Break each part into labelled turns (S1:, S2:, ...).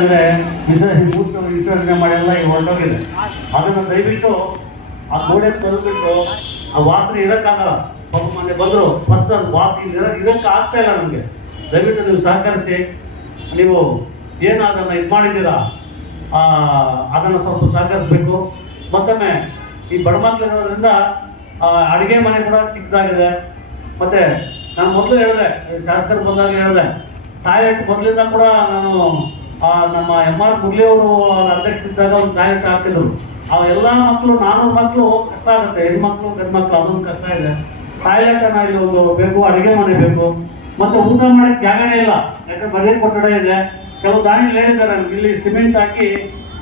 S1: ಅಂದರೆ ವಿಸರ್ಜನೆ ವಿಸರ್ಜನೆ ಮಾಡೆಲ್ಲ ಈಗ ಹೊರಟೋಗಿದೆ. ಅದನ್ನು ದಯವಿಟ್ಟು ಆ ಗೋಡೆ ತಂದುಬಿಟ್ಟು ಆ ವಾಸನೆ ಇರೋಕ್ಕಾಗಲ್ಲ. ಪಾಪ ಮೊನ್ನೆ ಬಂದರು ಫಸ್ಟ್ ಅದು ವಾಸನೆ ಇರೋ ಇರೋಕ್ಕೆ ಆಗ್ತಾ ಇಲ್ಲ ನಮಗೆ. ದಯವಿಟ್ಟು ನೀವು ಸಹಕರಿಸಿ, ನೀವು ಏನು ಅದನ್ನು ಇದು ಮಾಡಿದ್ದೀರಾ ಅದನ್ನು ಸ್ವಲ್ಪ ಸಹಕರಿಸಬೇಕು. ಮತ್ತೊಮ್ಮೆ, ಈ ಬಡ ಮಕ್ಕಳಿರೋದ್ರಿಂದ ಅಡುಗೆ ಮನೆ ಕೂಡ ಚಿಕ್ಕದಾಗಿದೆ. ಮತ್ತೆ ನಾನು ಮೊದಲು ಹೇಳಿದೆ, ಶಾಸಕರು ಬಂದಾಗ ಹೇಳಿದೆ, ಟಾಯ್ಲೆಟ್ ಮೊದಲಿಂದ ಕೂಡ ನಾನು ಆ, ನಮ್ಮ ಎಂ ಆರ್ ಕುರ್ಲಿ ಅವರು ಅಧ್ಯಕ್ಷರಿದ್ದಾಗ ಒಂದು ಟಾಯ್ಲೆಟ್ ಹಾಕಿದ್ರು ಆ ಎಲ್ಲ ಮಕ್ಕಳು ನಾನೂರು ಮಕ್ಕಳು ಕಷ್ಟ ಆಗುತ್ತೆ. ಹೆಣ್ಮಕ್ಳು ಗಂಡು ಮಕ್ಕಳು ಅದೊಂದು ಕಷ್ಟ ಇದೆ. ಟಾಯ್ಲೆಟ್ ಇಲ್ಲಿ ಒಂದು ಬೇಕು ಅಡುಗೆ ಮನೆ ಬೇಕು. ಮತ್ತೆ ಊಟ ಮಾಡಕ್ಕೆ ಜಾಗನೇ ಇಲ್ಲ. ಯಾಕಂದ್ರೆ ಬರೀ ಕೊಠಡ ಇದೆ. ಕೆಲವು ದಾಣಿಲಿ ಹೇಳಿದ್ದಾರೆ ಇಲ್ಲಿ ಸಿಮೆಂಟ್ ಹಾಕಿ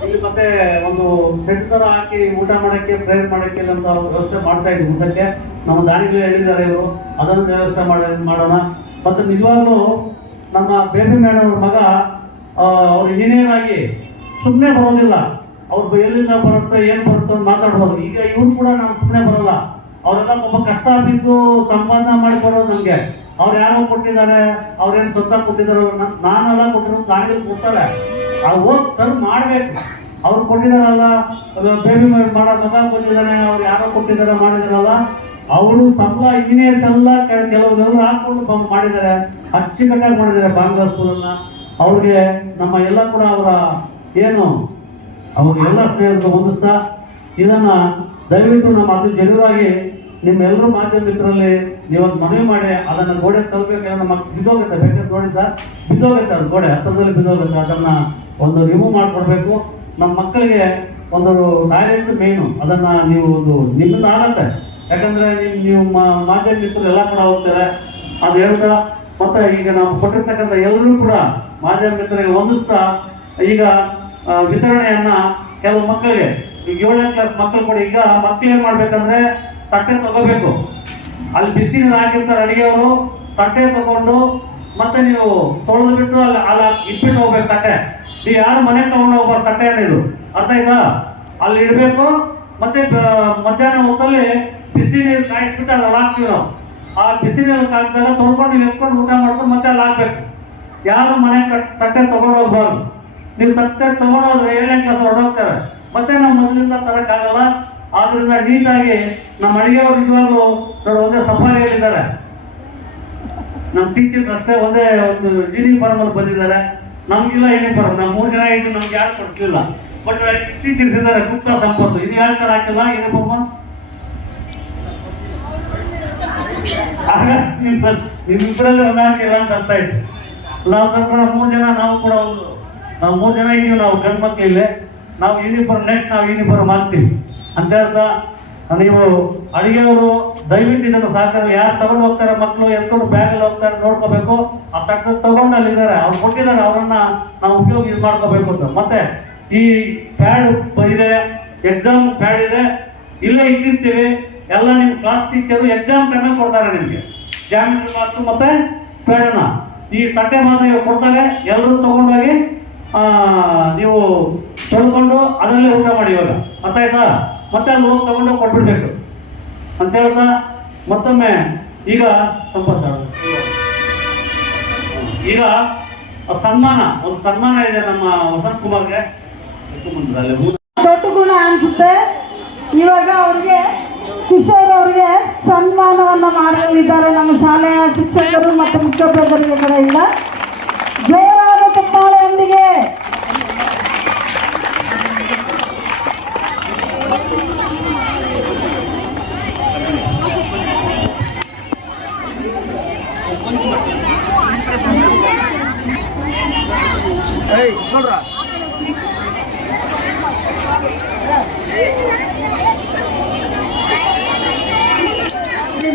S1: ಇಲ್ಲಿ ಮತ್ತೆ ಒಂದು ಸೆಟ್ ಥರ ಹಾಕಿ ಊಟ ಮಾಡಕ್ಕೆ ಪ್ರೇರ್ ಮಾಡಕ್ಕೆ ಅಂತ ವ್ಯವಸ್ಥೆ ಮಾಡ್ತಾ ಇದ್ವಿ. ಊಟಕ್ಕೆ ನಮ್ಮ ದಾನಿಗಳು ಹೇಳಿದ್ದಾರೆ ಇವರು. ಅದನ್ನು ವ್ಯವಸ್ಥೆ ಮಾಡ ಮಾಡೋಣ. ಮತ್ತೆ ನಿಜವಾಗ್ಲೂ ನಮ್ಮ ಬೇಬಿ ಮೇಡಮ್ ಮಗ ಅವ್ರು ಇಂಜಿನಿಯರ್ ಆಗಿ ಸುಮ್ಮನೆ ಬರೋದಿಲ್ಲ. ಅವ್ರು ಎಲ್ಲಿಂದ ಬರುತ್ತೆ, ಏನು ಬರುತ್ತೆ ಅಂತ ಮಾತಾಡ್ಬೋದು. ಈಗ ಇವ್ರು ಕೂಡ ನಾವು ಸುಮ್ಮನೆ ಬರಲ್ಲ. ಅವರೆಲ್ಲ ಒಬ್ಬ ಕಷ್ಟ ಬಿದ್ದು ಸಂಪಾದನೆ ಮಾಡಿ ಬರೋದು ನಮಗೆ ಅವ್ರು ಯಾರೋ ಕೊಟ್ಟಿದ್ದಾರೆ ಅವ್ರೇನು ಸ್ವಂತ ಕೊಟ್ಟಿದ್ದಾರೆ ನಾನೆಲ್ಲ ಕೊಟ್ಟಿರೋ ಕಾಣಿಗೆ ಕೊಡ್ತಾರೆ. ಅವ್ರು ಹೋಗಿ ತರ್ ಮಾಡಬೇಕು. ಅವ್ರು ಕೊಟ್ಟಿದಾರಲ್ಲ ಬೇಬಿ ಮಾಡೋ ಮಗ ಕೊಟ್ಟಿದ್ದಾನೆ, ಅವ್ರು ಯಾರೋ ಕೊಟ್ಟಿದ್ದಾರೆ ಮಾಡಿದಾರಲ್ಲ ಅವರು ಸಂಬಳ ಇಂಜಿನಿಯರ್ಸ್ ಎಲ್ಲ ಕೆಲವು ಜನರು ಹಾಕೊಂಡು ಮಾಡಿದ್ದಾರೆ. ಅಚ್ಚುಕಟ್ಟಾಗಿ ಮಾಡಿದ್ದಾರೆ ಬಾಂಗ್ಲಾ ಸ್ಕೂಲನ್ನ ಅವ್ರಿಗೆ ನಮ್ಮ ಎಲ್ಲ ಕೂಡ ಅವರ ಏನು ಅವ್ರ ಎಲ್ಲ ಸ್ನೇಹಿತರು ಹೊಂದಿಸ್ತಾ ಇದನ್ನ ದಯವಿಟ್ಟು ನಮ್ಮ ಅತಿ ಜನರಾಗಿ ನಿಮ್ಮೆಲ್ಲರೂ ಮಾಧ್ಯಮ ಮಿತ್ರರಲ್ಲಿ ನೀವೊಂದು ಮನವಿ ಮಾಡಿ, ಅದನ್ನು ಗೋಡೆ ತಲುಪಬೇಕಾದ್ರೆ ನಮ್ಮ ಬಿದ್ದೋಗುತ್ತೆ. ಬೇಕಾದ್ರೆ ನೋಡಿ ಸರ್, ಬಿದ್ದೋಗುತ್ತೆ ಅದು ಗೋಡೆ. ಹತ್ತಿರದಲ್ಲಿ ಬಿದ್ದೋಗುತ್ತೆ. ಅದನ್ನು ಒಂದು ರಿಮೂವ್ ಮಾಡಿಕೊಡ್ಬೇಕು. ನಮ್ಮ ಮಕ್ಕಳಿಗೆ ಒಂದು ಟಾಯ್ಲೆಟ್ ಮೇನು ಅದನ್ನು ನೀವು ಒಂದು ನಿಮ್ಮಿಂದ ಆಗತ್ತೆ ಯಾಕಂದರೆ ನಿಮ್ಮ ನೀವು ಮಾಧ್ಯಮ ಮಿತ್ರರು ಎಲ್ಲ ಕೂಡ ಹೋಗ್ತಾರೆ. ಅದು ಹೇಳ್ತಾ ಮತ್ತೆ ಈಗ ನಾವು ಕೊಟ್ಟಿರ್ತಕ್ಕಂಥ ಎಲ್ಲರೂ ಕೂಡ ಮಾಧ್ಯಮ ಮಿತ್ರರಿಗೆ ಹೊಂದಿಸ್ತಾ ಈಗ ವಿತರಣೆಯನ್ನ ಕೆಲವು ಮಕ್ಕಳಿಗೆ, ಈಗ ಏಳನೇ ಕ್ಲಾಸ್ ಮಕ್ಕಳು ಕೂಡ ಈಗ ಮಕ್ಕಳು ಏನ್ ಮಾಡ್ಬೇಕಂದ್ರೆ ತಟ್ಟೆ ತಗೋಬೇಕು. ಅಲ್ಲಿ ಬಿಸಿ ನೀರು ಹಾಕಿರ್ತಾರೆ ಅಡಿಗೆಯವರು, ತಟ್ಟೆ ತಗೊಂಡು ಮತ್ತೆ ನೀವು ತೊಳೆದು ಬಿಟ್ಟು ಅಲ್ಲಿ, ಅಲ್ಲ, ಇಟ್ಬಿಟ್ಟು ಹೋಗ್ಬೇಕು ತಟ್ಟೆ. ನೀವು ಯಾರು ಮನೆ ತಗೊಂಡು ಹೋಗ್ಬಾರ್ದು ತಟ್ಟೆ ಇದು ಅರ್ಥ ಆಯ್ತಾ? ಅಲ್ಲಿ ಇಡಬೇಕು, ಮತ್ತೆ ಮಧ್ಯಾಹ್ನ ಹೊತ್ತಲ್ಲಿ ಬಿಸಿ ನೀರು ಕಾಯಿಸ್ಬಿಟ್ಟು ಅಲ್ಲಿ ಹಾಕ್ತೀವಿ ನಾವು. ಆ ಬಿಸಿ ನೀರು ಕಾಯ್ದಾಗ ತೊಳ್ಕೊಂಡು ಎತ್ಕೊಂಡು ಊಟ ಮಾಡ್ಕೊಂಡು ಮತ್ತೆ ಅಲ್ಲಿ ಹಾಕ್ಬೇಕು. ಯಾರು ಮನೆ ತಟ್ಟೆ ತಗೊಂಡು ಹೋಗ್ಬಾರ್ದು. ನೀವು ತಟ್ಟೆ ತಗೊಂಡು ಹೋದ್ರೆ ಏಳನೇ ಕ್ಲಾಸ್ ಹೊರಡೋಗ್ತಾರೆ ಮತ್ತೆ ನಾವು ಮೊದಲಿಂದ ತರೋಕ್ಕಾಗಲ್ಲ ಆದ್ರಿಂದ ನೀಟಾಗಿ ನಮ್ಮ ಅಡಿಗೆಯವರು ನಿಜವಾಗ್ಲೂ ನೋಡಿ, ಒಂದೇ ಸಫಾರಿಯಲ್ಲಿದ್ದಾರೆ. ನಮ್ಮ ಟೀಚರ್ ಅಷ್ಟೇ, ಒಂದೇ ಒಂದು ಯೂನಿಫಾರ್ಮ್ ಅಲ್ಲಿ ಬಂದಿದ್ದಾರೆ. ನಮ್ಗಿಲ್ಲ ಯೂನಿಫಾರ್ಮ್ ನಮ್ಮ ಮೂರು ಜನ ಇದ್ದು ನಮ್ಗೆ ಯಾರು ಕೊಡ್ತಿಲ್ಲ ಬಟ್ ಟೀಚರ್ಸ್ ಇದ್ದಾರೆ, ಗುಪ್ತ ಸಂಪತ್ತು. ಇನ್ನು ಯಾರು ಹಾಕಿಲ್ಲ ಯೂನಿಫಾರ್ಮ್ ಆಗ ನಿಮ್ಮ- ನಿಮ್ಮಿಬ್ಬರಲ್ಲಿ ಹೊಂದಾಣಿಕೆ ಇಲ್ಲ ಅಂತ ಅರ್ಥ ಆಯ್ತು ನಾವು ಕರ್ಕೊಂಡು ಮೂರು ಜನ ನಾವು ಕೂಡ ಒಂದು ನಾವು ಮೂರು ಜನ ಇದೀವಿ ನಾವು ಗಂಡು ಮಕ್ಕಳು ಇಲ್ಲೇ ನಾವು ಯೂನಿಫಾರ್ಮ್ ನೆಕ್ಸ್ಟ್ ನಾವು ಯೂನಿಫಾರ್ಮ್ ಹಾಕ್ತೀವಿ ಅಂತ ಹೇಳ್ತಾ ನೀವು ಅಡಿಗೆಯವರು ದಯವಿಟ್ಟು ಇದನ್ನು ಸಹಕಾರ ಯಾರು ತಗೊಂಡು ಹೋಗ್ತಾರೆ ಮಕ್ಕಳು ಎತ್ಕೊಂಡು ಬ್ಯಾಗಲ್ಲಿ ಹೋಗ್ತಾರೆ ನೋಡ್ಕೋಬೇಕು ಆ ತಕ್ಕ ತಗೊಂಡು ಅಲ್ಲಿದ್ದಾರೆ ಅವ್ರು ಕೊಟ್ಟಿದ್ದಾರೆ ಅವರನ್ನ ನಾವು ಉಪಯೋಗ ಇದು ಮಾಡ್ಕೋಬೇಕು ಅಂತ ಮತ್ತೆ ಈ ಪ್ಯಾಡ್ ಇದೆ ಎಕ್ಸಾಮ್ ಪ್ಯಾಡ್ ಇದೆ. ಇಲ್ಲೇ ಇಟ್ಟಿರ್ತೀವಿ. ಎಲ್ಲ ನಿಮ್ಮ ಕ್ಲಾಸ್ ಟೀಚರು ಎಕ್ಸಾಮ್ ಟೈಮಲ್ಲಿ ಕೊಡ್ತಾರೆ ನಿಮಗೆ. ಜಾಮಿಟ್ರಿ ಮಾರ್ಕ್ಸ್ ಮತ್ತೆ ಪ್ರೇರಣ. ಈ ತಟ್ಟೆ ಮಾತ್ರ ನೀವು ಕೊಡ್ತಾರೆ, ಎಲ್ಲರೂ ತಗೊಂಡೋಗಿ ನೀವು ತೊಳ್ಕೊಂಡು ಅದರಲ್ಲೇ ಊಟ ಮಾಡಿ ಇವಾಗ. ಗೊತ್ತಾಯ್ತಾ ಮತ್ತೆ ಅಲ್ಲಿ ಹೋಗಿ ತಗೊಂಡು ಕೊಟ್ಬಿಡ್ಬೇಕು. ಅಂತ ಹೇಳ್ತಾ ಮತ್ತೊಮ್ಮೆ ಈಗ ಸಂಪತ್ತ ಈಗ ಸನ್ಮಾನ, ಒಂದು ಸನ್ಮಾನ ಇದೆ ನಮ್ಮ ವಸಂತ್ ಕುಮಾರ್ಗೆ.
S2: ದೊಡ್ಡ ಗುಣ ಅನ್ಸುತ್ತೆ. ಇವಾಗ ಅವ್ರಿಗೆ ಕಿಶೋರ್ ಅವ್ರಿಗೆ ಸನ್ಮಾನವನ್ನ ಮಾಡಲಿದ್ದಾರೆ ನಮ್ಮ ಶಾಲೆಯ ಶಿಕ್ಷಕರು ಮತ್ತು ಮುಖ್ಯೋಪಾಧ್ಯಾಯರ ಕಡೆಯಿಂದ ಜೋರಾದ ಚಪ್ಪಾಳೆಯೊಂದಿಗೆ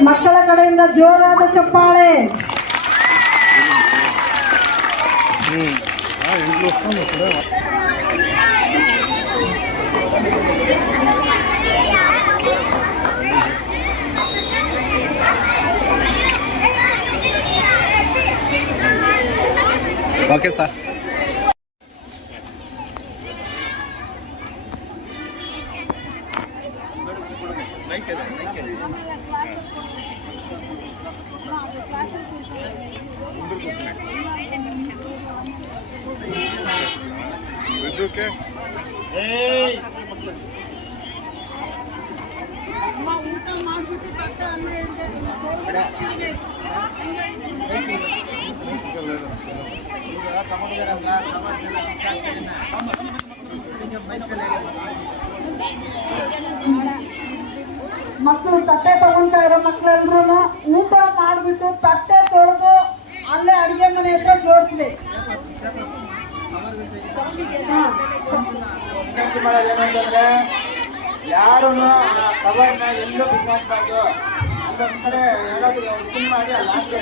S2: ಮಕ್ಕಳ ಕಡೆಯಿಂದ ಜೋರಾದ ಚಪ್ಪಾಳೆ.
S3: ಓಕೆ ಸರ್
S2: ಮಕ್ಕಳು ತಟ್ಟೆ ತಗೊಂತಾ ಇರೋ ಮಕ್ಳೆಲ್ರು ಊಟ ಮಾಡಿಬಿಟ್ಟು ತಟ್ಟೆ ತೊಳೆದು ಅಲ್ಲೇ ಅಡಿಗೆ ಮನೆ ಹತ್ರ ಜೋಡಿಸ್ಬೇಕು
S4: ಯಾರು ಕವರ್ನ ಎಲ್ಲೂ ಬಿಸಾಕ್ಬಾರ್ದು. ಅಂತ ಕಡೆ ಯಾರಾದ್ರೂ ಮಾಡಿ ಅಲ್ಲಿ?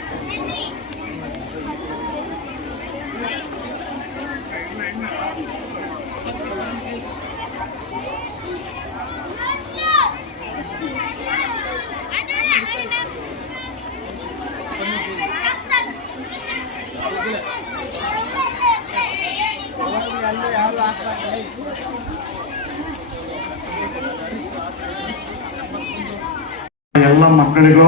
S4: ಎಲ್ಲೂ
S3: ಮಕ್ಕಳಿಗೂ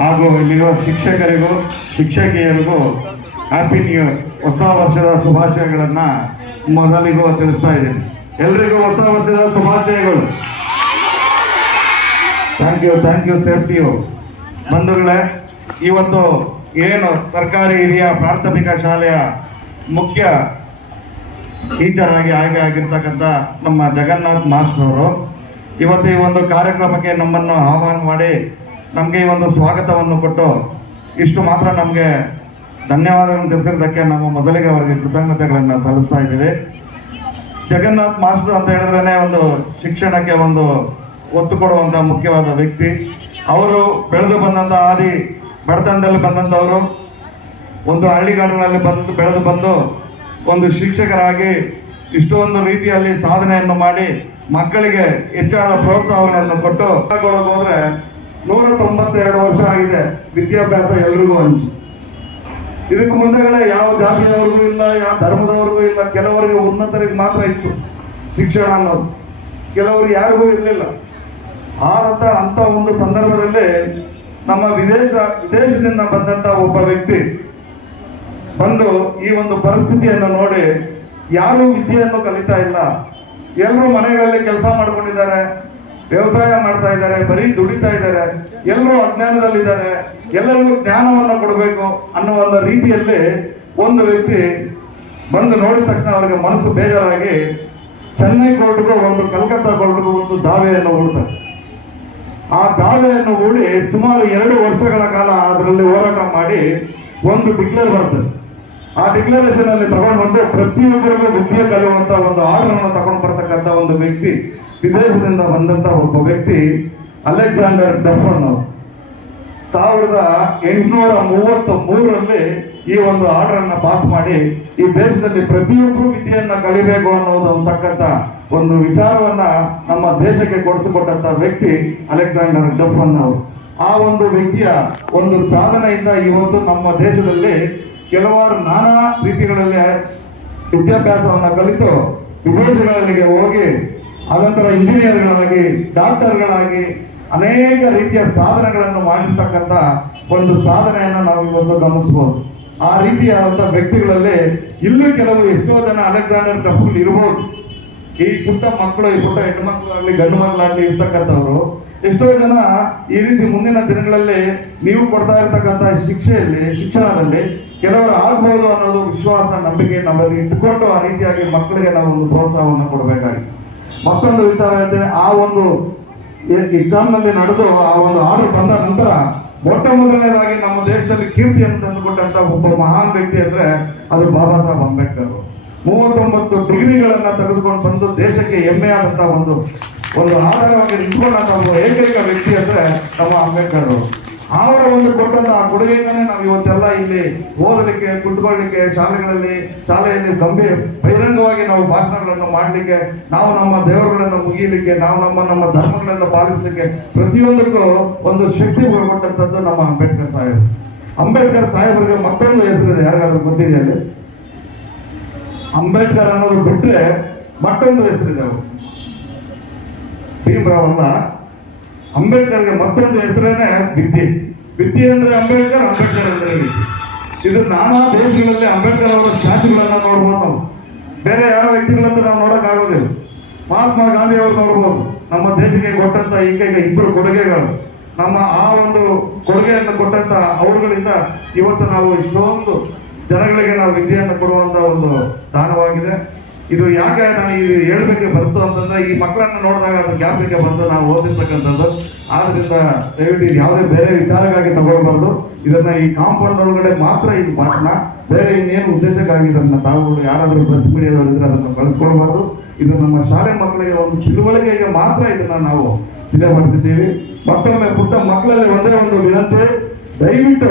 S3: ಹಾಗೂ ಇಲ್ಲಿರುವ ಶಿಕ್ಷಕರಿಗೂ, ಶಿಕ್ಷಕಿಯರಿಗೂ ಹ್ಯಾಪಿ ನ್ಯೂ ಇಯರ್ ಹೊಸ ವರ್ಷದ ಶುಭಾಶಯಗಳನ್ನ ಮೊದಲಿಗೂ ತಿಳಿಸ್ತಾ ಇದ್ದೀನಿ. ಎಲ್ರಿಗೂ ಹೊಸ ವರ್ಷದ ಶುಭಾಶಯಗಳು. ಥ್ಯಾಂಕ್ ಯು ಥ್ಯಾಂಕ್ ಯು ಸೇಫ್ಟಿ ಯು ಬಂಧುಗಳೇ, ಇವತ್ತು ಏನು ಸರ್ಕಾರಿ ಹಿರಿಯ ಪ್ರಾಥಮಿಕ ಶಾಲೆಯ ಮುಖ್ಯ ಟೀಚರ್ ಆಗಿ ಆಯ್ಕೆ ಆಗಿರ್ತಕ್ಕಂಥ ನಮ್ಮ ಜಗನ್ನಾಥ್ ಮಾಸ್ಟರ್ ಅವರು ಇವತ್ತು ಈ ಒಂದು ಕಾರ್ಯಕ್ರಮಕ್ಕೆ ನಮ್ಮನ್ನು ಆಹ್ವಾನ ಮಾಡಿ ನಮಗೆ ಈ ಒಂದು ಸ್ವಾಗತವನ್ನು ಕೊಟ್ಟು ಇಷ್ಟು ಮಾತ್ರ ನಮಗೆ ಧನ್ಯವಾದಗಳನ್ನು ತಿಳಿಸಿದ್ದಕ್ಕೆ ನಾವು ಮೊದಲಿಗೆ ಅವರಿಗೆ ಕೃತಜ್ಞತೆಗಳನ್ನು ಸಲ್ಲಿಸ್ತಾ ಇದ್ದೀವಿ. ಜಗನ್ನಾಥ್ ಮಾಸ್ಟರ್ ಅಂತ ಹೇಳಿದ್ರೆ ಒಂದು ಶಿಕ್ಷಣಕ್ಕೆ ಒಂದು ಒತ್ತು ಕೊಡುವಂಥ ಮುಖ್ಯವಾದ ವ್ಯಕ್ತಿ. ಅವರು ಬೆಳೆದು ಬಂದಂಥ ಆದಿ ಬಡತನದಲ್ಲಿ ಬಂದಂತವರು, ಒಂದು ಹಳ್ಳಿಗಾಡಿನಲ್ಲಿ ಬಂದು ಬೆಳೆದು ಬಂದು ಒಂದು ಶಿಕ್ಷಕರಾಗಿ ಇಷ್ಟೊಂದು ರೀತಿಯಲ್ಲಿ ಸಾಧನೆಯನ್ನು ಮಾಡಿ ಮಕ್ಕಳಿಗೆ ಹೆಚ್ಚಾದ ಪ್ರೋತ್ಸಾಹವನ್ನು ಕೊಟ್ಟು ಹೋದ್ರೆ ನೂರ ತೊಂಬತ್ತೆರಡು ವರ್ಷ ಆಗಿದೆ ವಿದ್ಯಾಭ್ಯಾಸ ಎಲ್ರಿಗೂ ಹಂಚಿ ಇದಕ್ಕೆ ಮುಂದೆಗಡೆ ಯಾವ ಜಾತಿಯವ್ರಿಗೂ ಇಲ್ಲ, ಯಾವ ಧರ್ಮದವರಿಗೂ ಇಲ್ಲ, ಕೆಲವರಿಗೆ ಉನ್ನತರಿಗೆ ಮಾತ್ರ ಇತ್ತು ಶಿಕ್ಷಣ ಅನ್ನೋದು. ಕೆಲವರಿಗೆ ಯಾರಿಗೂ ಇರಲಿಲ್ಲ. ಆದಂತ ಅಂತ ಒಂದು ಸಂದರ್ಭದಲ್ಲಿ ನಮ್ಮ ವಿದೇಶ, ವಿದೇಶದಿಂದ ಬಂದಂತ ಒಬ್ಬ ವ್ಯಕ್ತಿ ಬಂದು ಈ ಒಂದು ಪರಿಸ್ಥಿತಿಯನ್ನು ನೋಡಿ ಯಾರು ವಿದ್ಯೆಯನ್ನು ಕಲಿತಾ ಇಲ್ಲ. ಎಲ್ಲರೂ ಮನೆಗಳಲ್ಲಿ ಕೆಲಸ ಮಾಡ್ಕೊಂಡಿದ್ದಾರೆ, ವ್ಯವಸಾಯ ಮಾಡ್ತಾ ಇದ್ದಾರೆ, ಬರೀ ದುಡಿತಾ ಇದ್ದಾರೆ, ಎಲ್ಲರೂ ಅಜ್ಞಾನದಲ್ಲಿದ್ದಾರೆ, ಎಲ್ಲರಿಗೂ ಜ್ಞಾನವನ್ನು ಕೊಡಬೇಕು ಅನ್ನೋ ಒಂದು ರೀತಿಯಲ್ಲಿ ಒಂದು ವ್ಯಕ್ತಿ ಬಂದು ನೋಡಿದ ತಕ್ಷಣ ಅವರಿಗೆ ಮನಸ್ಸು ಬೇಜಾರಾಗಿ ಚೆನ್ನೈ ಕೋರ್ಟ್ಗೂ ಒಂದು ಕಲ್ಕತ್ತಾ ಕೋರ್ಟ್ಗೂ ಒಂದು ದಾವೆಯನ್ನು ಹೂಡ್ತಾರೆ. ಆ ದಾವೆಯನ್ನು ಹೂಡಿ ಸುಮಾರು ಎರಡು ವರ್ಷಗಳ ಕಾಲ ಅದರಲ್ಲಿ ಹೋರಾಟ ಮಾಡಿ ಒಂದು ಡಿಕ್ಲೇರ್ ಬರ್ತದೆ ಆ ಡಿಕ್ಲರೇಷನ್ ಅಲ್ಲಿ ತಗೊಂಡ್ಬಂದು ಪ್ರತಿಯೊಬ್ಬರಿಗೂ ವಿದ್ಯೆ ಕಲಿಯುವಂತ ಒಂದು ಆರ್ಡರ್ ತಗೊಂಡು ಬರ್ತಕ್ಕಂತ ಒಂದು ವ್ಯಕ್ತಿ, ವಿದೇಶದಿಂದ ಬಂದಂತ ಒಬ್ಬ ವ್ಯಕ್ತಿ, ಅಲೆಕ್ಸಾಂಡರ್ ಡಫನ್. ಸಾವಿರದ ಎಂಟುನೂರ ಮೂವತ್ತ ಮೂರರಲ್ಲಿ ಈ ಒಂದು ಆರ್ಡರ್ ಅನ್ನ ಪಾಸ್ ಮಾಡಿ ಈ ದೇಶದಲ್ಲಿ ಪ್ರತಿಯೊಬ್ಬರು ವಿದ್ಯೆಯನ್ನ ಕಲಿಬೇಕು ಅನ್ನೋದು ಅಂತಕ್ಕಂಥ ಒಂದು ವಿಚಾರವನ್ನ ನಮ್ಮ ದೇಶಕ್ಕೆ ಕೊಡಿಸಿಕೊಟ್ಟಂತ ವ್ಯಕ್ತಿ ಅಲೆಕ್ಸಾಂಡರ್ ಡಫನ್. ಅವರು ಆ ಒಂದು ವ್ಯಕ್ತಿಯ ಒಂದು ಸಾಧನೆಯಿಂದ ಇವತ್ತು ನಮ್ಮ ದೇಶದಲ್ಲಿ ಕೆಲವಾರು ನಾನಾ ರೀತಿಗಳಲ್ಲಿ ವಿದ್ಯಾಭ್ಯಾಸವನ್ನ ಕಲಿತು ವಿದೇಶಗಳಿಗೆ ಹೋಗಿ, ಅನಂತರ ಇಂಜಿನಿಯರ್ಗಳಾಗಿ, ಡಾಕ್ಟರ್ಗಳಾಗಿ ಅನೇಕ ರೀತಿಯ ಸಾಧನೆಗಳನ್ನು ಮಾಡಿರ್ತಕ್ಕಂಥ ಒಂದು ಸಾಧನೆಯನ್ನು ನಾವು ಇವತ್ತು ಗಮನಿಸಬಹುದು ಆ ರೀತಿಯಾದಂಥ ವ್ಯಕ್ತಿಗಳಲ್ಲಿ ಇಲ್ಲೂ ಕೆಲವು ಎಷ್ಟೋ ಜನ ಅಲೆಕ್ಸಾಂಡರ್ ಡಫುಲ್ ಇರ್ಬೋದು. ಈ ಪುಟ್ಟ ಮಕ್ಕಳು, ಈ ಪುಟ್ಟ ಹೆಣ್ಣು ಮಕ್ಕಳಾಗ್ಲಿ ಗಂಡು ಮಕ್ಕಳಾಗ್ಲಿ ಇರ್ತಕ್ಕಂಥವ್ರು, ಎಷ್ಟೋ ಜನ ಈ ರೀತಿ ಮುಂದಿನ ದಿನಗಳಲ್ಲಿ ನೀವು ಕೊಡ್ತಾ ಇರ್ತಕ್ಕಂಥ ಶಿಕ್ಷೆಯಲ್ಲಿ, ಶಿಕ್ಷಣದಲ್ಲಿ ಕೆಲವರು ಆಗ್ಬೋದು ಅನ್ನೋದು ವಿಶ್ವಾಸ, ನಂಬಿಕೆ ನಮ್ಮಲ್ಲಿ ಇಟ್ಟುಕೊಂಡು ಆ ರೀತಿಯಾಗಿ ಮಕ್ಕಳಿಗೆ ನಾವು ಒಂದು ಪ್ರೋತ್ಸಾಹವನ್ನು ಕೊಡಬೇಕಾಗಿದೆ. ಮತ್ತೊಂದು ವಿಚಾರ ಅಂದ್ರೆ ಆ ಒಂದು ಎಕ್ಸಾಮ್ನಲ್ಲಿ ನಡೆದು ಆ ಒಂದು ಆರ್ಡರ್ ಬಂದ ನಂತರ ಮೊಟ್ಟ ಮೊದಲನೇದಾಗಿ ನಮ್ಮ ದೇಶದಲ್ಲಿ ಕೀರ್ತಿಯನ್ನು ತಂದುಕೊಟ್ಟಂತ ಒಬ್ಬ ಮಹಾನ್ ವ್ಯಕ್ತಿ ಅಂದ್ರೆ ಅದು ಬಾಬಾ ಸಾಹೇಬ್ ಅಂಬೇಡ್ಕರ್ ಮೂವತ್ತೊಂಬತ್ತು ಡಿಗ್ರಿಗಳನ್ನ ತೆಗೆದುಕೊಂಡು ಬಂದು ದೇಶಕ್ಕೆ ಹೆಮ್ಮೆ ಆದಂತ ಒಂದು ಒಂದು ಆಧಾರವಾಗಿ ನಿಂತ್ಕೊಂಡಂತ ಒಬ್ಬ ಏಕೈಕ ವ್ಯಕ್ತಿ ಅಂದ್ರೆ ನಮ್ಮ ಅಂಬೇಡ್ಕರ್ ಅವರು. ಅವರ ಒಂದು ಕೊಟ್ಟಂತ ಆ ಕೊಡುಗೆಯಿಂದಲೇ ನಾವು ಇವತ್ತೆಲ್ಲ ಇಲ್ಲಿ ಓದಲಿಕ್ಕೆ, ಕುತ್ಕೊಳ್ಳಿಕ್ಕೆ, ಶಾಲೆಗಳಲ್ಲಿ, ಶಾಲೆಯಲ್ಲಿ ಗಂಭೀರ, ಬಹಿರಂಗವಾಗಿ ನಾವು ಭಾಷಣಗಳನ್ನು ಮಾಡಲಿಕ್ಕೆ, ನಾವು ನಮ್ಮ ದೇವರುಗಳನ್ನು ಮುಗಿಯಲಿಕ್ಕೆ, ನಾವು ನಮ್ಮ ನಮ್ಮ ಧರ್ಮಗಳನ್ನು ಪಾಲಿಸಲಿಕ್ಕೆ ಪ್ರತಿಯೊಂದಕ್ಕೂ ಒಂದು ಶಕ್ತಿ ಕೊಟ್ಟಂಥದ್ದು ನಮ್ಮ ಅಂಬೇಡ್ಕರ್ ಸಾಹೇಬ್. ಅಂಬೇಡ್ಕರ್ ಸಾಹೇಬರಿಗೆ ಮತ್ತೊಂದು ಹೆಸರಿದೆ, ಯಾರಿಗಾದ್ರೂ ಗೊತ್ತಿದೆಯಲ್ಲಿ ಅಂಬೇಡ್ಕರ್ ಅನ್ನೋದು ಬಿಟ್ಟರೆ ಮತ್ತೊಂದು ಹೆಸರಿದೆ ಅವರು. ಭೀಮರಾವ್ ಅಲ್ಲ ಅಂಬೇಡ್ಕರ್ಗೆ ಮತ್ತೊಂದು ಹೆಸರೇನೆ ವಿದ್ಯೆ. ವಿದ್ಯೆ ಅಂದ್ರೆ ಅಂಬೇಡ್ಕರ್ ಅಂಬೇಡ್ಕರ್ ಅಂದ್ರೆ ವಿದ್ಯೆ. ಇದು ನಾನಾ ದೇಶಗಳಲ್ಲಿ ಅಂಬೇಡ್ಕರ್ ಅವರ ಸ್ಟ್ಯಾಚ್ಯೂಗಳನ್ನ ನೋಡ್ಬೋದು ನಾವು. ಬೇರೆ ಯಾವ ವ್ಯಕ್ತಿಗಳಂತ ನಾವು ನೋಡೋಕ್ಕಾಗೋದಿಲ್ಲ. ಮಹಾತ್ಮ ಗಾಂಧಿ ಅವರು ನೋಡ್ಬೋದು. ನಮ್ಮ ದೇಶಕ್ಕೆ ಕೊಟ್ಟಂತ ಏಕೈಕ ಇಬ್ಬರು ಕೊಡುಗೆಗಳು. ನಮ್ಮ ಆ ಒಂದು ಕೊಡುಗೆಯನ್ನು ಕೊಟ್ಟಂತ ಅವರುಗಳಿಂದ ಇವತ್ತು ನಾವು ಇಷ್ಟೊಂದು ಜನಗಳಿಗೆ ನಾವು ವಿದ್ಯೆಯನ್ನು ಕೊಡುವಂತ ಒಂದು ದಾನವಾಗಿದೆ ಇದು ಯಾಕೆ ನಾನು ಈ ಹೇಳ್ಬೇಕು ಬಂತು ಅಂತಂದ್ರೆ, ಈ ಮಕ್ಕಳನ್ನು ನೋಡಿದಾಗ ಅದು ಜ್ಞಾಪಕಕ್ಕೆ ಬಂದು ನಾವು ಓದಿರ್ತಕ್ಕಂಥದ್ದು. ಆದ್ರಿಂದ ದಯವಿಟ್ಟು ಇದು ಯಾವುದೇ ಬೇರೆ ವಿಚಾರಕ್ಕಾಗಿ ತಗೊಳ್ಬಾರ್ದು. ಇದನ್ನ ಈ ಕಾಂಪೌಂಡ್ ಒಳಗಡೆ ಮಾತ್ರ ಇದು ಭಾಷಣ ಬೇರೆ ಇನ್ನೇನು ಉದ್ದೇಶಕ್ಕಾಗಿ ಇದನ್ನ ತಾವು ಯಾರಾದರೂ ಪ್ರೆಸ್ ಮೀಡಿಯಾದವರಿದ್ರೆ ಅದನ್ನು ಬಳಸ್ಕೊಳ್ಬಾರ್ದು ಇದು ನಮ್ಮ ಶಾಲೆ ಮಕ್ಕಳಿಗೆ ಒಂದು ತಿಳುವಳಿಕೆಗೆ ಮಾತ್ರ ಇದನ್ನ ನಾವು ಇದೇ ಮಾಡ್ತಿದ್ದೀವಿ ಮತ್ತೊಮ್ಮೆ ಪುಟ್ಟ ಮಕ್ಕಳಲ್ಲಿ ಒಂದೇ ಒಂದು ವಿನಂತಿ, ದಯವಿಟ್ಟು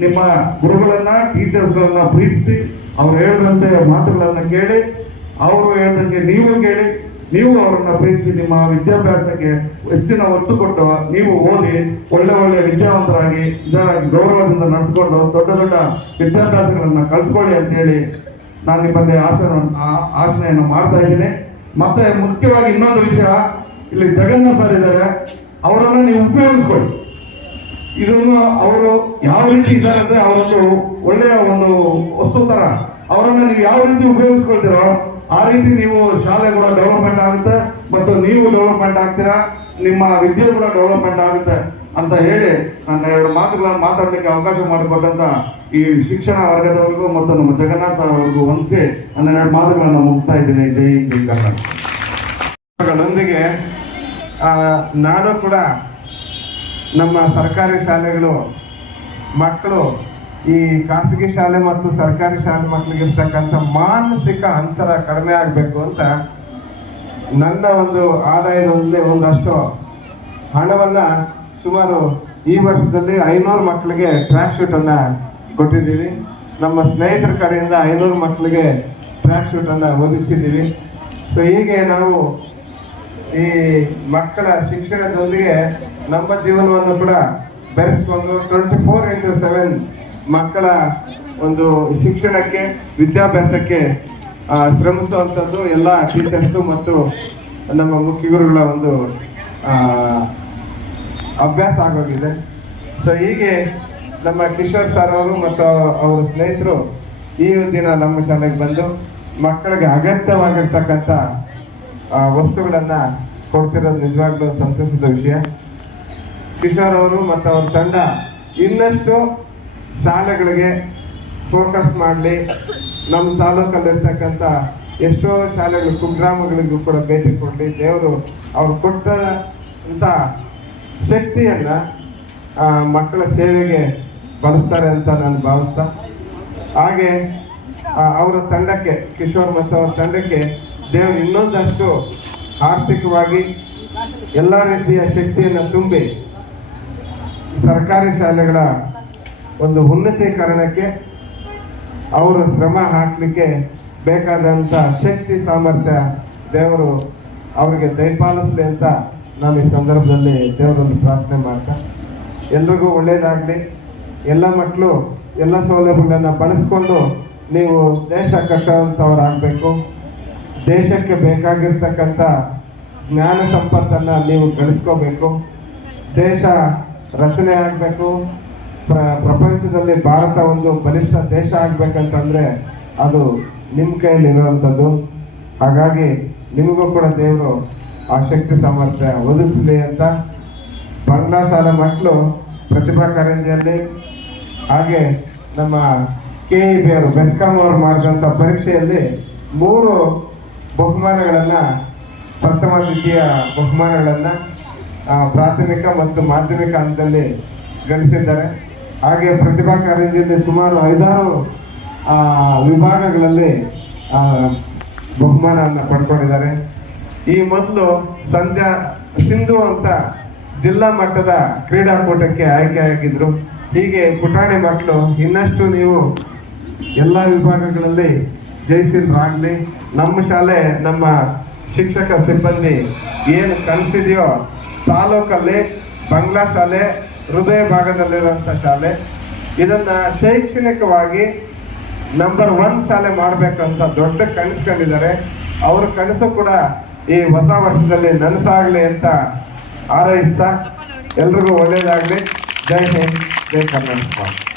S3: ನಿಮ್ಮ ಗುರುಗಳನ್ನ ಟೀಚರ್ಸ್ಗಳನ್ನ ಪ್ರೀತಿಸಿ ಅವ್ರು ಹೇಳಿದಂತೆ ಮಾತುಗಳನ್ನ ಕೇಳಿ ಅವರು ಹೇಳೋದಕ್ಕೆ ನೀವು ಕೇಳಿ, ನೀವು ಅವರನ್ನ ಪ್ರೀತಿಸಿ, ನಿಮ್ಮ ವಿದ್ಯಾಭ್ಯಾಸಕ್ಕೆ ಹೆಚ್ಚಿನ ಒತ್ತು ಕೊಟ್ಟು ನೀವು ಓದಿ ಒಳ್ಳೆ ಒಳ್ಳೆ ವಿದ್ಯಾವಂತರಾಗಿ, ಇದರಾಗಿ ಗೌರವದಿಂದ ನಡೆದುಕೊಂಡು ದೊಡ್ಡ ದೊಡ್ಡ ವಿದ್ಯಾಭ್ಯಾಸಗಳನ್ನ ಕಲ್ತ್ಕೊಳ್ಳಿ ಅಂತ ಹೇಳಿ ನಾನು ನಿಮ್ಮಲ್ಲಿ ಆಸನ ಆಶನೆಯನ್ನು ಮಾಡ್ತಾ ಇದ್ದೀನಿ. ಮತ್ತೆ ಮುಖ್ಯವಾಗಿ ಇನ್ನೊಂದು ವಿಷಯ, ಇಲ್ಲಿ ಜಗನ್ನಾಥ್ ಸರ್ ಇದ್ದಾರೆ, ಅವರನ್ನ ನೀವು ಉಪಯೋಗಿಸ್ಕೊಳ್ಳಿ. ಇದನ್ನು ಅವರು ಯಾವ ರೀತಿ ಇದ್ದಾರೆ ಅಂದ್ರೆ ಅವರೊಂದು ಒಳ್ಳೆಯ ಒಂದು ವಸ್ತು ತರ. ಅವರನ್ನ ನೀವು ಯಾವ ರೀತಿ ಉಪಯೋಗಿಸ್ಕೊಳ್ತೀರೋ ಆ ರೀತಿ ನೀವು ಶಾಲೆ ಕೂಡ ಡೆವಲಪ್ಮೆಂಟ್ ಆಗುತ್ತೆ ಮತ್ತು ನೀವು ಡೆವಲಪ್ಮೆಂಟ್ ಆಗ್ತೀರಾ, ನಿಮ್ಮ ವಿದ್ಯೆ ಕೂಡ ಡೆವಲಪ್ಮೆಂಟ್ ಆಗುತ್ತೆ ಅಂತ ಹೇಳಿ ನನ್ನ ಎರಡು ಮಾತುಗಳನ್ನು ಮಾತಾಡಲಿಕ್ಕೆ ಅವಕಾಶ ಮಾಡಿಕೊಟ್ಟಂತ ಈ ಶಿಕ್ಷಣ ವರ್ಗದವರಿಗೂ ಮತ್ತು ನಮ್ಮ ಜಗನ್ನಾಥ ಅವರಿಗೂ ಹೊಂದಿಸಿ ನನ್ನ ಎರಡು ಮಾತುಗಳನ್ನು ಮುಗಿಸ್ತಾ ಇದ್ದೀನಿ. ಜೈ ಜೈ
S5: ನಾನು ಕೂಡ ನಮ್ಮ ಸರ್ಕಾರಿ ಶಾಲೆಗಳು ಮಕ್ಕಳು ಈ ಖಾಸಗಿ ಶಾಲೆ ಮತ್ತು ಸರ್ಕಾರಿ ಶಾಲೆ ಮಕ್ಕಳಿಗೆ ಇರ್ತಕ್ಕಂಥ ಮಾನಸಿಕ ಅಂತರ ಕಡಿಮೆ ಆಗಬೇಕು ಅಂತ ನನ್ನ ಒಂದು ಆದಾಯದೊಂದೇ ಒಂದಷ್ಟು ಹಣವನ್ನು ಸುಮಾರು ಈ ವರ್ಷದಲ್ಲಿ ಐನೂರು ಮಕ್ಕಳಿಗೆ ಟ್ರ್ಯಾಕ್ ಶೂಟನ್ನು ಕೊಟ್ಟಿದ್ದೀವಿ. ನಮ್ಮ ಸ್ನೇಹಿತರ ಕಡೆಯಿಂದ ಐನೂರು ಮಕ್ಕಳಿಗೆ ಟ್ರ್ಯಾಕ್ ಶೂಟನ್ನು ಒದಗಿಸಿದ್ದೀವಿ. ಸೊ ಹೀಗೆ ನಾವು ಈ ಮಕ್ಕಳ ಶಿಕ್ಷಣದೊಂದಿಗೆ ನಮ್ಮ ಜೀವನವನ್ನು ಕೂಡ ಬೆರೆಸ್ಕೊಂಡು ಟ್ವೆಂಟಿ ಫೋರ್ ಇಂಟು ಸೆವೆನ್ ಮಕ್ಕಳ ಒಂದು ಶಿಕ್ಷಣಕ್ಕೆ, ವಿದ್ಯಾಭ್ಯಾಸಕ್ಕೆ ಶ್ರಮಿಸುವಂಥದ್ದು ಎಲ್ಲ ಟೀಚರ್ಸು ಮತ್ತು ನಮ್ಮ ಮುಖ್ಯ ಗುರುಗಳ ಒಂದು ಅಭ್ಯಾಸ ಆಗೋಗಿದೆ. ಸೊ ಹೀಗೆ ನಮ್ಮ ಕಿಶೋರ್ ಸರ್ ಅವರು ಮತ್ತು ಅವರ ಸ್ನೇಹಿತರು ಈ ದಿನ ನಮ್ಮ ಶಾಲೆಗೆ ಬಂದು ಮಕ್ಕಳಿಗೆ ಅಗತ್ಯವಾಗಿರ್ತಕ್ಕಂಥ ವಸ್ತುಗಳನ್ನ ಕೊಡ್ತಿರೋದು ನಿಜವಾಗ್ಲೂ ಸಂತಸದ ವಿಷಯ. ಕಿಶೋರ್ ಅವರು ಮತ್ತು ಅವ್ರ ತಂಡ ಇನ್ನಷ್ಟು ಶಾಲೆಗಳಿಗೆ ಫೋಕಸ್ ಮಾಡಲಿ. ನಮ್ಮ ತಾಲೂಕಲ್ಲಿರ್ತಕ್ಕಂಥ ಎಷ್ಟೋ ಶಾಲೆಗಳು, ಕುಗ್ರಾಮಗಳಿಗೂ ಕೂಡ ಭೇಟಿ ಕೊಡಲಿ. ದೇವರು ಅವ್ರು ಕೊಟ್ಟಂಥ ಶಕ್ತಿಯನ್ನ ಮಕ್ಕಳ ಸೇವೆಗೆ ಬಳಸ್ತಾರೆ ಅಂತ ನಾನು ಭಾವಿಸ್ತಾ. ಹಾಗೆ ಅವರ ತಂಡಕ್ಕೆ, ಕಿಶೋರ್ ಮತ್ತು ಅವರ ತಂಡಕ್ಕೆ ದೇವರು ಇನ್ನೊಂದಷ್ಟು ಆರ್ಥಿಕವಾಗಿ ಎಲ್ಲ ರೀತಿಯ ಶಕ್ತಿಯನ್ನು ತುಂಬಿ ಸರ್ಕಾರಿ ಶಾಲೆಗಳ ಒಂದು ಉನ್ನತೀಕರಣಕ್ಕೆ ಅವರು ಶ್ರಮ ಹಾಕಲಿಕ್ಕೆ ಬೇಕಾದಂಥ ಶಕ್ತಿ, ಸಾಮರ್ಥ್ಯ ದೇವರು ಅವರಿಗೆ ದಯಪಾಲಿಸಲಿ ಅಂತ ನಾನು ಈ ಸಂದರ್ಭದಲ್ಲಿ ದೇವರನ್ನು ಪ್ರಾರ್ಥನೆ ಮಾಡ್ತಾ, ಎಲ್ರಿಗೂ ಒಳ್ಳೆಯದಾಗಲಿ ಎಲ್ಲ ಮಕ್ಕಳು, ಎಲ್ಲ ಸೌಲಭ್ಯಗಳನ್ನು ಬಳಸ್ಕೊಂಡು ನೀವು ದೇಶ ಕಟ್ಟುವಂಥವ್ರಾಗಬೇಕು ದೇಶಕ್ಕೆ ಬೇಕಾಗಿರ್ತಕ್ಕಂಥ ಜ್ಞಾನ ಸಂಪತ್ತನ್ನು ನೀವು ಗಳಿಸ್ಕೋಬೇಕು. ದೇಶ ರಚನೆ ಆಗಬೇಕು. ಪ್ರಪಂಚದಲ್ಲಿ ಭಾರತ ಒಂದು ಬಲಿಷ್ಠ ದೇಶ ಆಗ್ಬೇಕಂತಂದ್ರೆ ಅದು ನಿಮ್ಮ ಕೈಯಲ್ಲಿರುವಂಥದ್ದು. ಹಾಗಾಗಿ ನಿಮಗೂ ಕೂಡ ದೇವರು ಆ ಶಕ್ತಿ ಸಾಮರ್ಥ್ಯ ಒದಗಿಸಲಿ ಅಂತ ಬಂಗ್ಲಾ ಶಾಲೆ ಮಕ್ಕಳು ಪ್ರತಿಭಾ ಕಾರಂಜಿಯಲ್ಲಿ ಹಾಗೆ ನಮ್ಮ ಕೆ ಇ ಬಿ ಅವರು ಬೆಸ್ಕಾಂ ಅವರು ಮಾಡಿದಂಥ ಪರೀಕ್ಷೆಯಲ್ಲಿ ಮೂರು ಬಹುಮಾನಗಳನ್ನು, ಪ್ರಥಮ, ದ್ವಿತೀಯ ಬಹುಮಾನಗಳನ್ನು ಪ್ರಾಥಮಿಕ ಮತ್ತು ಮಾಧ್ಯಮಿಕ ಹಂತದಲ್ಲಿ ಗಳಿಸಿದ್ದಾರೆ. ಹಾಗೆ ಪ್ರತಿಭಾ ಕಾರಂಜಿಯಲ್ಲಿ ಸುಮಾರು ಐದಾರು ವಿಭಾಗಗಳಲ್ಲಿ ಬಹುಮಾನವನ್ನು ಪಡ್ಕೊಂಡಿದ್ದಾರೆ. ಈ ಮೊದಲು ಸಂಧ್ಯಾ ಸಿಂಧು ಅಂತ ಜಿಲ್ಲಾ ಮಟ್ಟದ ಕ್ರೀಡಾಕೂಟಕ್ಕೆ ಆಯ್ಕೆಯಾಗಿದ್ದರು ಹೀಗೆ ಪುಟಾಣಿ ಮಕ್ಕಳು ಇನ್ನಷ್ಟು ನೀವು ಎಲ್ಲ ವಿಭಾಗಗಳಲ್ಲಿ ಜಯಿಸಿದ್ರಾಗಲಿ ನಮ್ಮ ಶಾಲೆ, ನಮ್ಮ ಶಿಕ್ಷಕ ಸಿಬ್ಬಂದಿ ಏನು ಕಲಿಸಿದೆಯೋ ತಾಲೂಕಲ್ಲಿ, ಬಂಗ್ಲಾ ಶಾಲೆ ಹೃದಯ ಭಾಗದಲ್ಲಿರುವಂಥ ಶಾಲೆ. ಇದನ್ನ ಶೈಕ್ಷಣಿಕವಾಗಿ ನಂಬರ್ ಒನ್ ಶಾಲೆ ಮಾಡಬೇಕಂತ ದೊಡ್ಡ ಕನಸ್ಕೊಂಡಿದ್ದಾರೆ ಅವ್ರ ಕನಸು ಕೂಡ ಈ ಹೊಸ ವರ್ಷದಲ್ಲಿ ನನಸಾಗಲಿ ಅಂತ ಆರೈಸ್ತಾ ಎಲ್ರಿಗೂ ಒಳ್ಳೇದಾಗ್ಲಿ. ಜೈ ಹಿಂದ್, ಜೈ ಕರ್ನಾಟಕ.